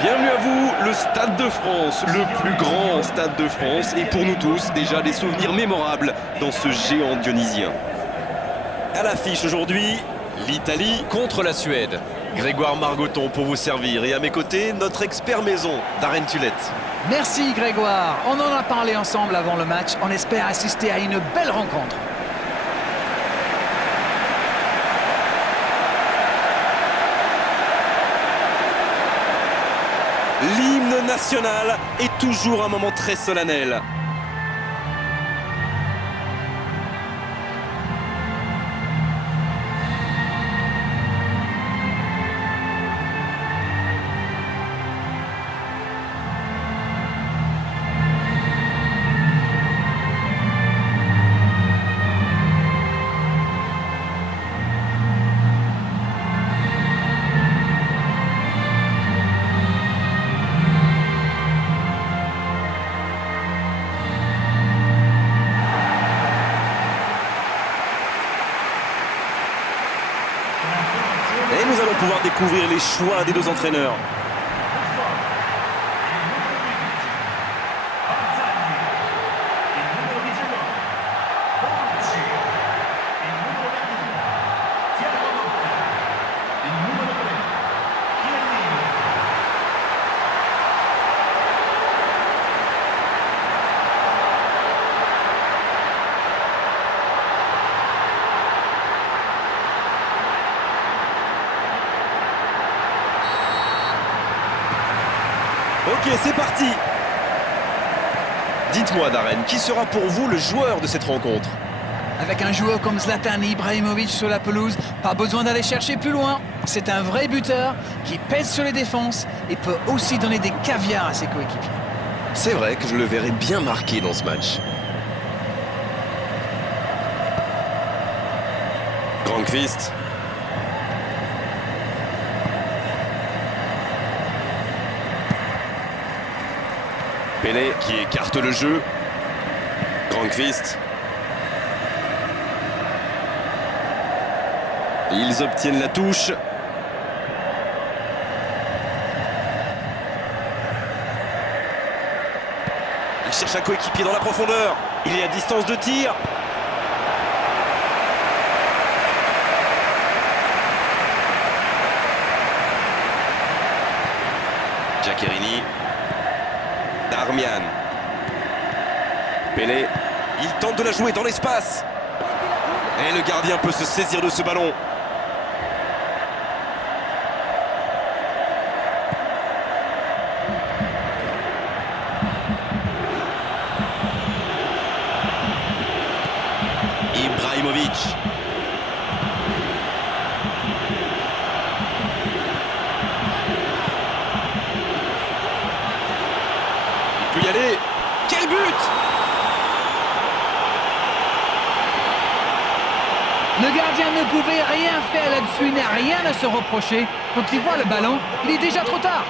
Bienvenue à vous, le Stade de France, le plus grand Stade de France, et pour nous tous, déjà des souvenirs mémorables dans ce géant dionysien. À l'affiche aujourd'hui, l'Italie contre la Suède. Grégoire Margoton pour vous servir, et à mes côtés, notre expert maison, Darren Tulette. Merci Grégoire, on en a parlé ensemble avant le match, on espère assister à une belle rencontre. L'hymne national est toujours un moment très solennel. Et nous allons pouvoir découvrir les choix des deux entraîneurs. Ok, c'est parti. Dites-moi, Darren, qui sera pour vous le joueur de cette rencontre? Avec un joueur comme Zlatan Ibrahimovic sur la pelouse, pas besoin d'aller chercher plus loin. C'est un vrai buteur qui pèse sur les défenses et peut aussi donner des caviars à ses coéquipiers. C'est vrai que je le verrai bien marqué dans ce match. Granqvist. Pelé qui écarte le jeu. Granqvist. Ils obtiennent la touche. Il cherche un coéquipier dans la profondeur. Il est à distance de tir. Giaccherini. Darmian. Pelé. Il tente de la jouer dans l'espace. Et le gardien peut se saisir de ce ballon. Ibrahimovic. Il peut y aller. Quel but! Le gardien ne pouvait rien faire là-dessus, il n'a rien à se reprocher. Quand il voit le ballon, il est déjà trop tard.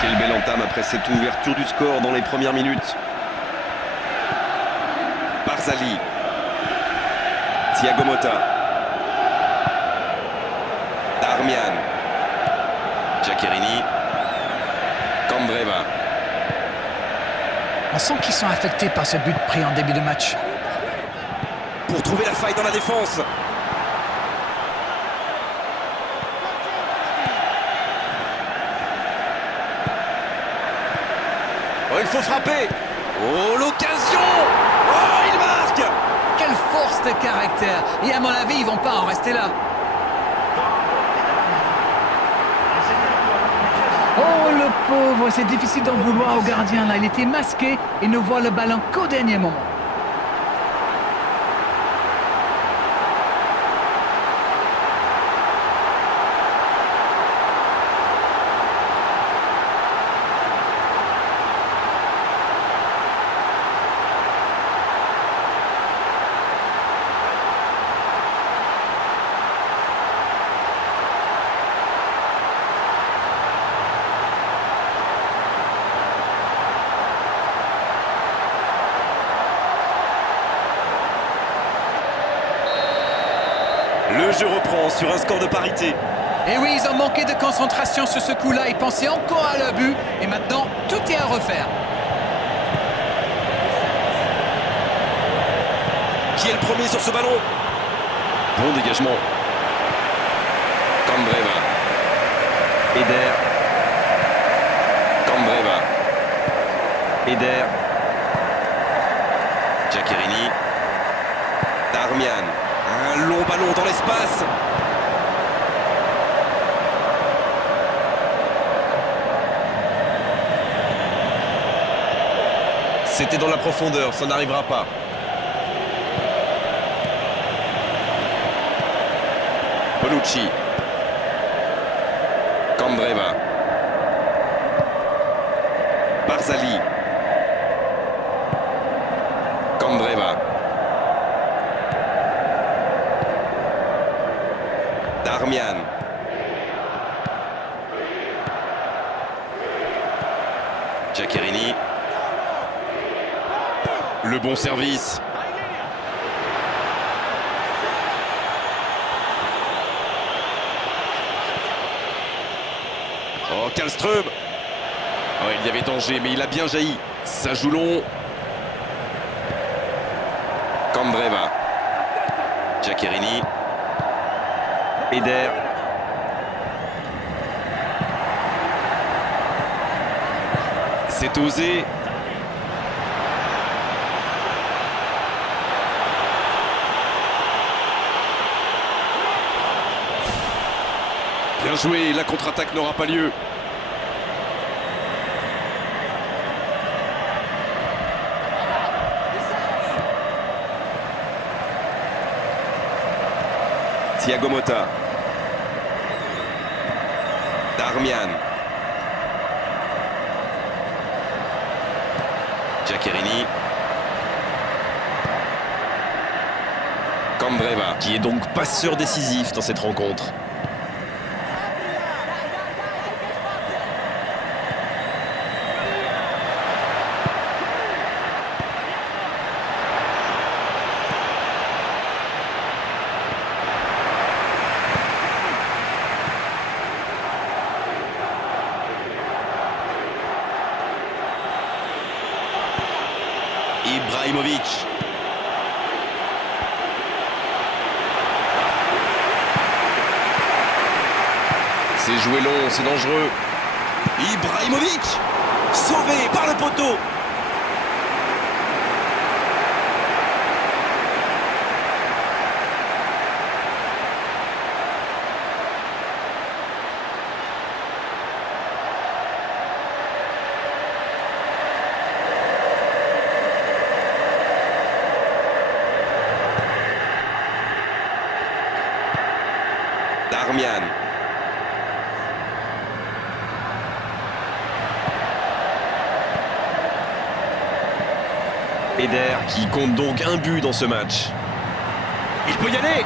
Quelle belle entame après cette ouverture du score dans les premières minutes. Barzali. Thiago Motta. Darmian. Giaccherini. Candreva. On sent qu'ils sont affectés par ce but pris en début de match. Pour trouver la faille dans la défense. Oh, il faut frapper. Oh, l'occasion! Quelle force de caractère! Et à mon avis, ils vont pas en rester là. Oh le pauvre, c'est difficile d'en vouloir au gardien là. Il était masqué et ne voit le ballon qu'au dernier moment. Le jeu reprend sur un score de parité. Et oui, ils ont manqué de concentration sur ce coup-là. Ils pensaient encore à leur but. Et maintenant, tout est à refaire. Qui est le premier sur ce ballon? Bon dégagement. Candreva. Eder. Candreva. Eder. Giaccherini. Darmian. Un long ballon dans l'espace. C'était dans la profondeur, ça n'arrivera pas. Bonucci. Candreva. Barzali. Candreva. Darmian. Giaccherini. Le bon service. Oh, Kallström. Oh, il y avait danger, mais il a bien jailli. Ça joue long. Candreva. Giaccherini. Eder. C'est osé. Bien joué, la contre-attaque n'aura pas lieu. Thiago Motta. Darmian. Giaccherini. Candreva, qui est donc passeur décisif dans cette rencontre. Ibrahimovic. C'est joué long, c'est dangereux. Ibrahimovic, sauvé par le poteau. Darmian. Eder qui compte donc un but dans ce match. Il peut y aller.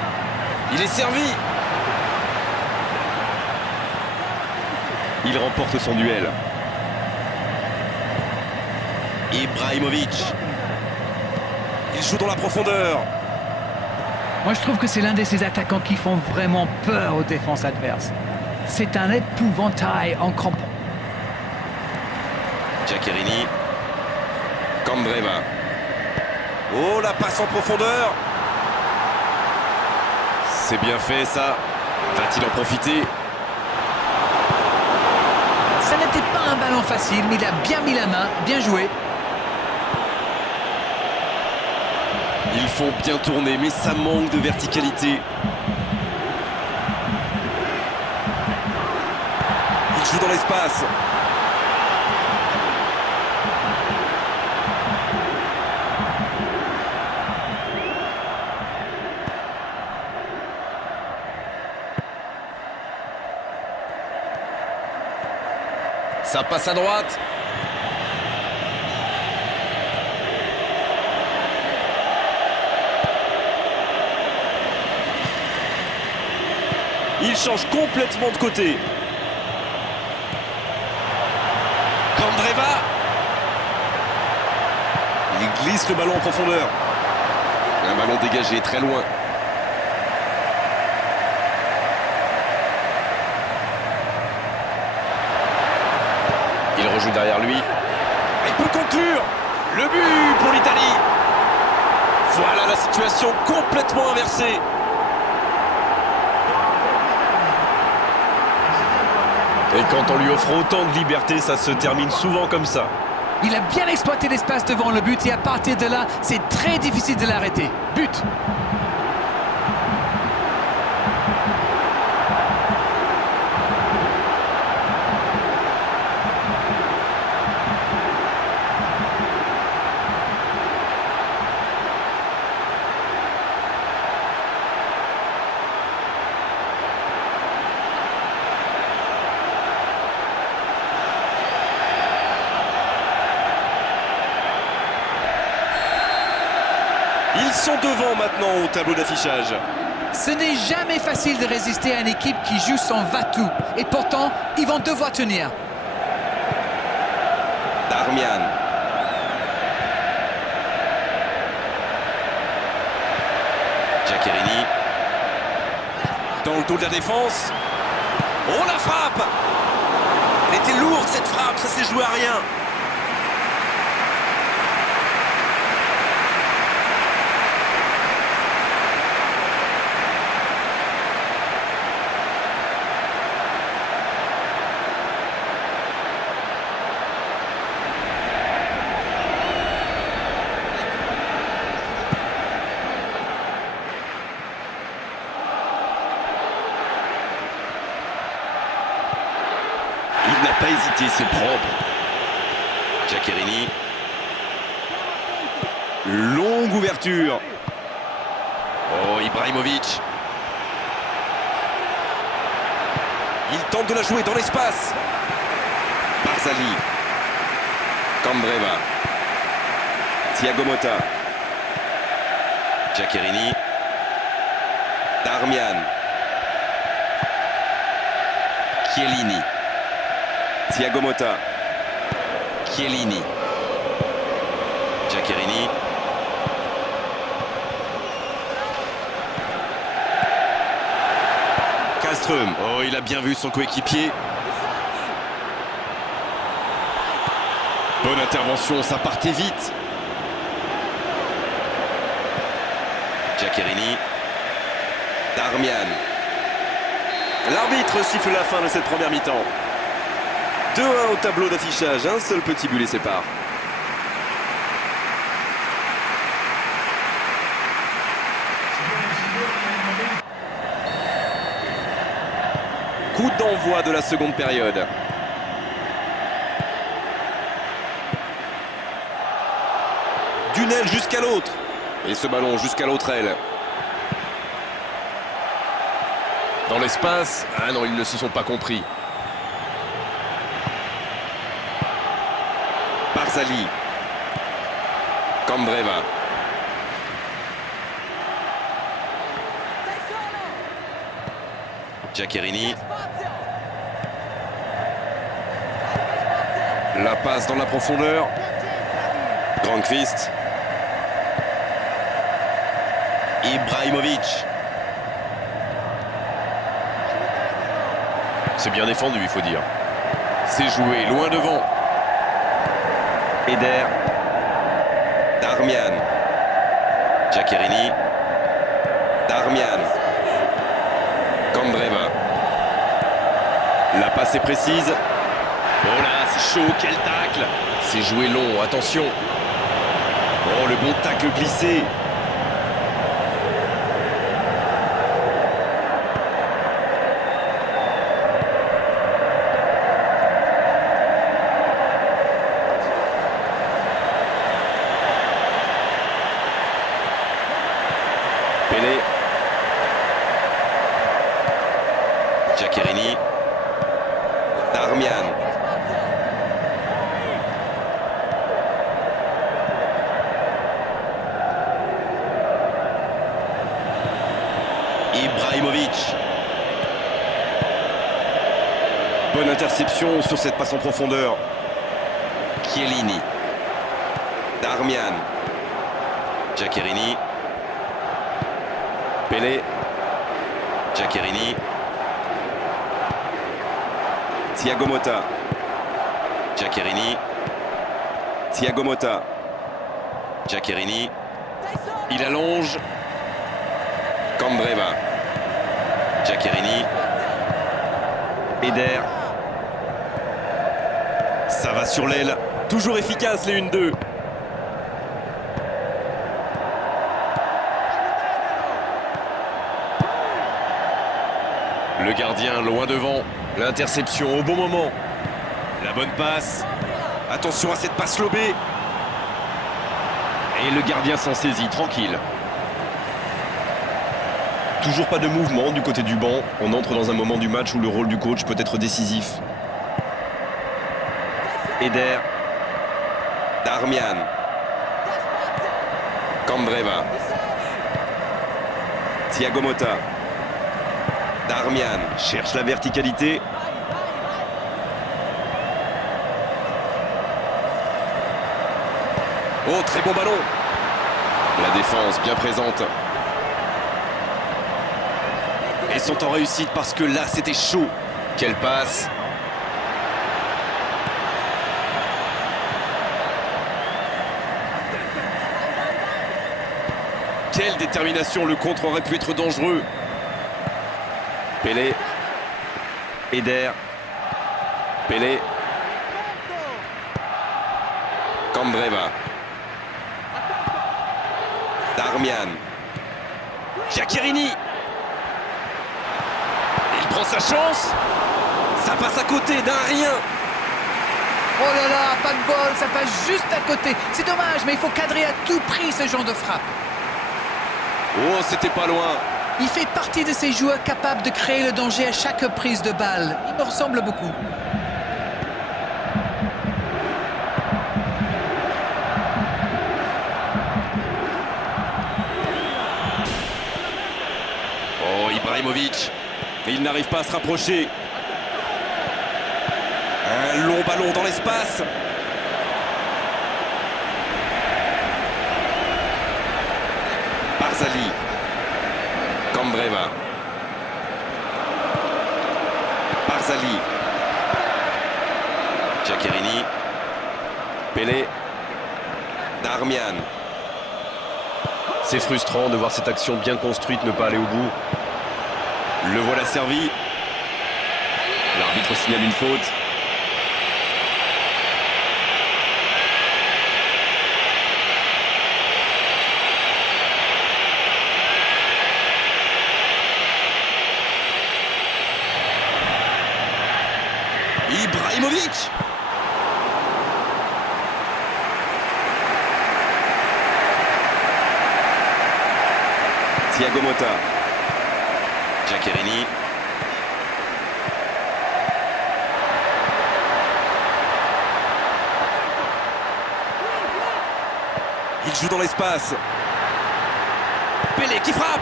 Il est servi. Il remporte son duel. Ibrahimovic. Il joue dans la profondeur. Moi, je trouve que c'est l'un de ces attaquants qui font vraiment peur aux défenses adverses. C'est un épouvantail en crampon. Giaccherini. Candreva. Oh, la passe en profondeur. C'est bien fait, ça. Va-t-il en profiter? Ça n'était pas un ballon facile, mais il a bien mis la main, bien joué. Ils font bien tourner, mais ça manque de verticalité. Il joue dans l'espace. Ça passe à droite. Il change complètement de côté. Candreva. Il glisse le ballon en profondeur. Un ballon dégagé très loin. Il rejoue derrière lui. Il peut conclure. Le but pour l'Italie. Voilà la situation complètement inversée. Et quand on lui offre autant de liberté, ça se termine souvent comme ça. Il a bien exploité l'espace devant le but et à partir de là, c'est très difficile de l'arrêter. But! Ils sont devant maintenant au tableau d'affichage. Ce n'est jamais facile de résister à une équipe qui joue son va-tout. Et pourtant, ils vont devoir tenir. Darmian. Giaccherini. Dans le dos de la défense. Oh, la frappe! Elle était lourde cette frappe, ça s'est joué à rien. Il n'a pas hésité, c'est propre. Giaccherini. Longue ouverture. Oh, Ibrahimovic. Il tente de la jouer dans l'espace. Barzali. Candreva. Thiago Motta. Giaccherini. Darmian. Chiellini. Thiago Motta. Chiellini. Giaccherini. Kallström. Oh, il a bien vu son coéquipier. Bonne intervention, ça partait vite. Giaccherini. Darmian. L'arbitre siffle la fin de cette première mi-temps. 2-1 au tableau d'affichage, un seul petit but les sépare. Coup d'envoi de la seconde période. D'une aile jusqu'à l'autre. Et ce ballon jusqu'à l'autre aile. Dans l'espace. Ah non, ils ne se sont pas compris. Barzali. Candreva. Giaccherini. La passe dans la profondeur. Grandqvist. Ibrahimovic. C'est bien défendu, il faut dire. C'est joué loin devant. Eder. Darmian. Giaccherini. Darmian. Candreva. La passe est précise. Oh là, c'est chaud, quel tacle! C'est joué long, attention. Oh, le bon tacle glissé. une interception sur cette passe en profondeur. Chiellini. Darmian. Giaccherini. Pelé. Giaccherini. Thiago Motta. Giaccherini. Thiago Motta. Giaccherini. Il allonge. Candreva. Giaccherini. Eder. Ça va sur l'aile. Toujours efficace les 1-2. Le gardien loin devant. L'interception au bon moment. La bonne passe. Attention à cette passe lobée. Et le gardien s'en saisit, tranquille. Toujours pas de mouvement du côté du banc. On entre dans un moment du match où le rôle du coach peut être décisif. Eder. Darmian. Candreva. Thiago Motta. Darmian cherche la verticalité. Oh, très bon ballon. La défense bien présente. Et sont en réussite parce que là, c'était chaud. Quelle passe. Quelle détermination, le contre aurait pu être dangereux. Pelé. Eder. Pelé. Candreva. Darmian. Giaccherini. Il prend sa chance. Ça passe à côté d'un rien. Oh là là, pas de bol, ça passe juste à côté. C'est dommage, mais il faut cadrer à tout prix ce genre de frappe. Oh, c'était pas loin. Il fait partie de ces joueurs capables de créer le danger à chaque prise de balle. Il me ressemble beaucoup. Oh, Ibrahimovic. Mais il n'arrive pas à se rapprocher. Un long ballon dans l'espace. Barzali. Candreva. Barzali. Giaccherini. Pelé. Darmian. C'est frustrant de voir cette action bien construite ne pas aller au bout. Le voilà servi. L'arbitre signale une faute. Ibrahimovic. Thiago Motta. Giaccherini. Il joue dans l'espace. Pelé qui frappe.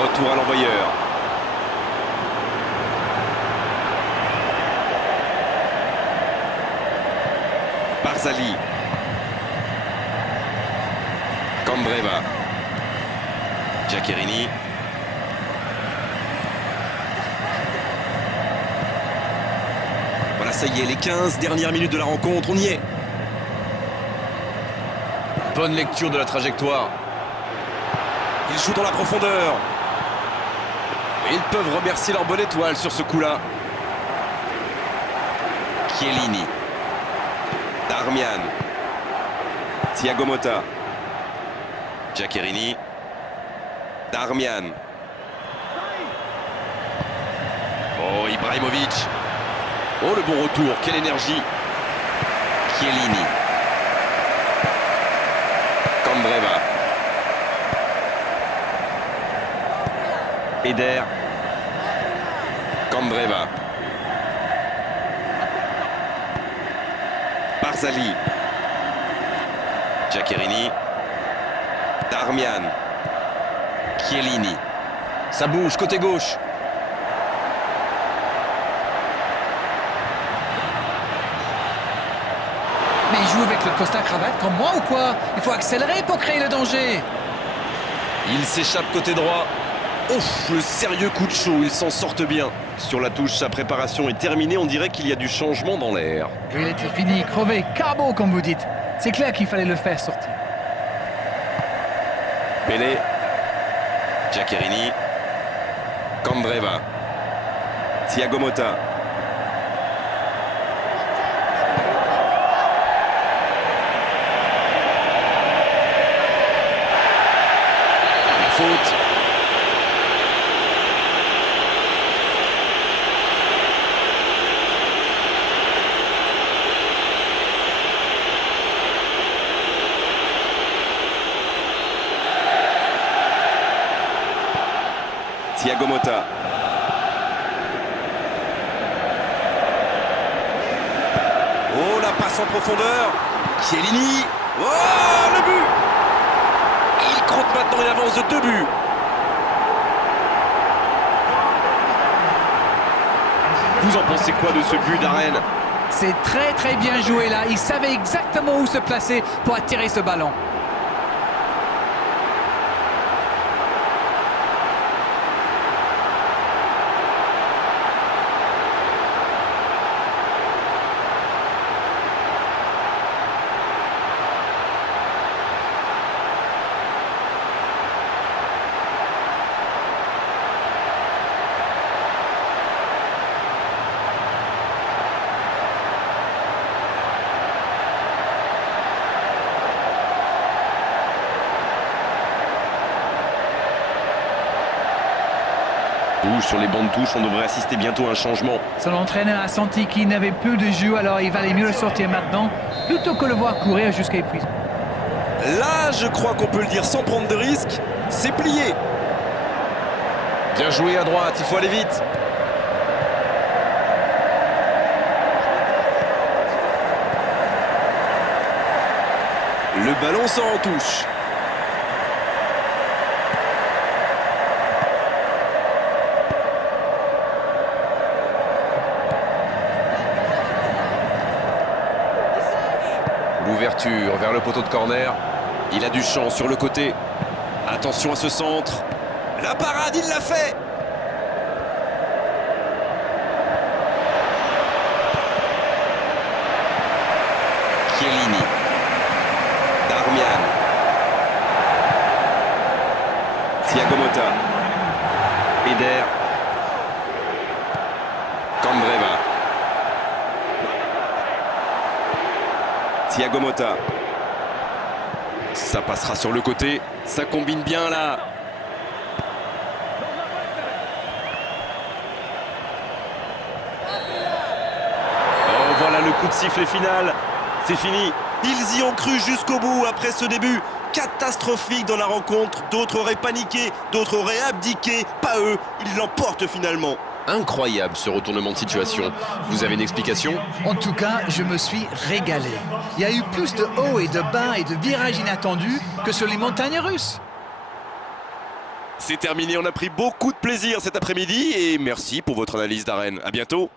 Retour à l'envoyeur. Barzali. Candreva. Giaccherini. Voilà, ça y est, les 15 dernières minutes de la rencontre, on y est. Bonne lecture de la trajectoire. Ils jouent dans la profondeur. Et ils peuvent remercier leur bonne étoile sur ce coup-là. Chiellini. Darmian. Thiago Motta. Giaccherini. Darmian. Oh, Ibrahimovic. Oh, le bon retour, quelle énergie. Chiellini. Candreva. Eder. Candreva. Barzali. Giaccherini. Darmian. Chiellini. Ça bouge, côté gauche. mais il joue avec le costard cravate comme moi ou quoi? Il faut accélérer pour créer le danger. Il s'échappe côté droit. Ouf, le sérieux coup de chaud, ils s'en sortent bien. Sur la touche, sa préparation est terminée, on dirait qu'il y a du changement dans l'air. Il était fini, crevé, carbo comme vous dites. C'est clair qu'il fallait le faire sortir. Pelé, Giaccherini, Candreva, Thiago Motta. La faute. Thiago Motta. Oh, la passe en profondeur. Chiellini. Oh, le but. Il compte maintenant une avance de 2 buts. Vous en pensez quoi de ce but d'Arène? C'est très bien joué là. Il savait exactement où se placer pour attirer ce ballon. Sur les bancs de touche, on devrait assister bientôt à un changement. Son entraîneur a senti qu'il n'avait plus de jus, alors il valait mieux le sortir maintenant, plutôt que le voir courir jusqu'à épuisement. Là, je crois qu'on peut le dire sans prendre de risques, c'est plié. Bien joué à droite, il faut aller vite. Le ballon sort en touche. L'ouverture vers le poteau de corner. Il a du champ sur le côté. Attention à ce centre. La parade, il l'a fait. Chiellini. Darmian. Thiago Motta. Eder. Candreva. Thiago Motta. Ça passera sur le côté. Ça combine bien là. Oh, voilà le coup de sifflet final. C'est fini. Ils y ont cru jusqu'au bout après ce début catastrophique dans la rencontre. D'autres auraient paniqué, d'autres auraient abdiqué. Pas eux, ils l'emportent finalement. Incroyable ce retournement de situation. Vous avez une explication? En tout cas, je me suis régalé. Il y a eu plus de hauts et de bas et de virages inattendus que sur les montagnes russes. C'est terminé, on a pris beaucoup de plaisir cet après-midi et merci pour votre analyse d'Arène. À bientôt.